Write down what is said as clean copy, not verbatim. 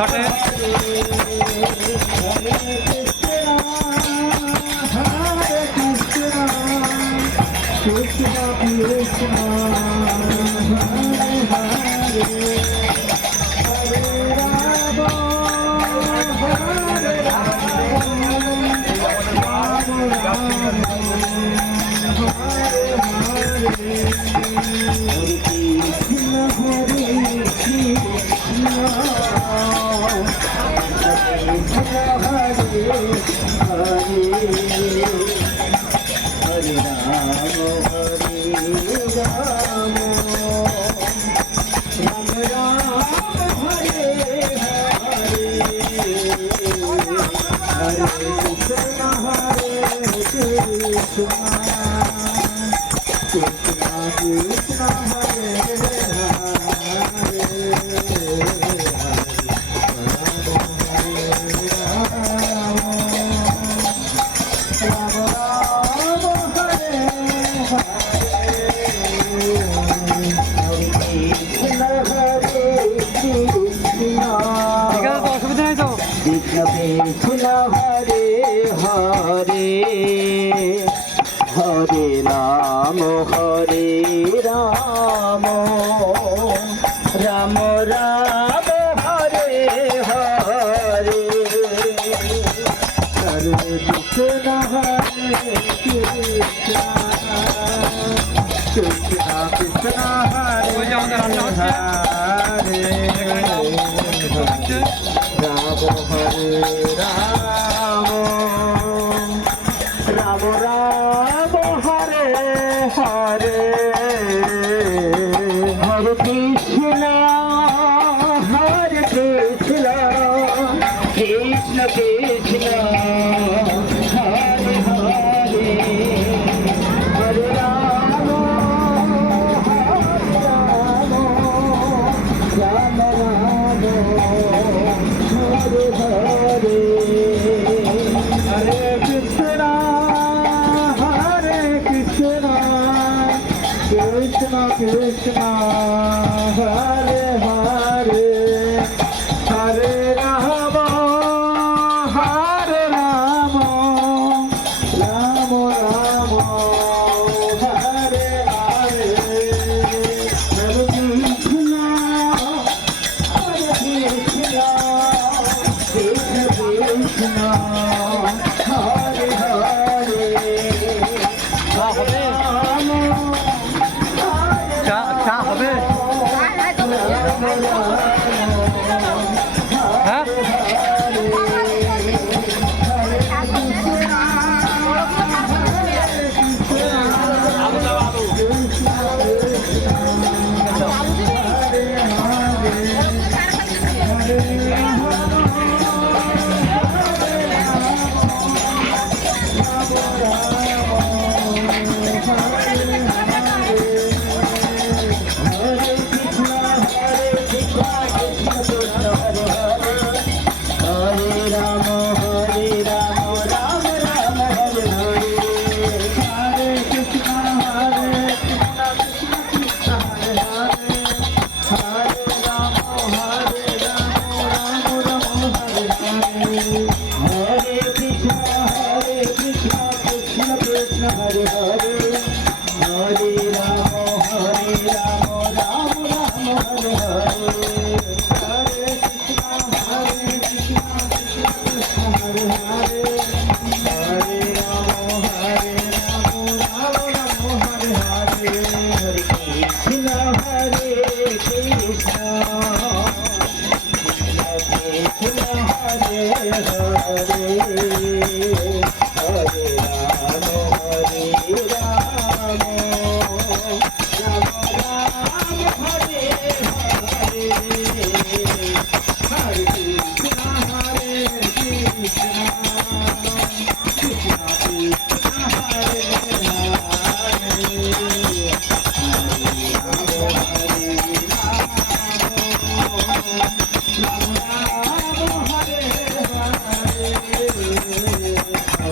ঘাটে कृष्ण हरे हरे हरे राम राम राम हरे हरे हरे कृष्ण कृष्ण कृष्ण हरे हरे राम हरे राम राम राम हरे हरे हरे कृष्ण कृष्ण कृष्ण हरे हरे हरे राम राम राम हरे हरे हरे कृष्ण कृष्ण कृष्ण हरे हरे हरे राम राम राम हरे हरे हरे कृष्ण हरे हरे চা হবে হ্যাঁ हरे हरे हरे राम राम राम हरे हरे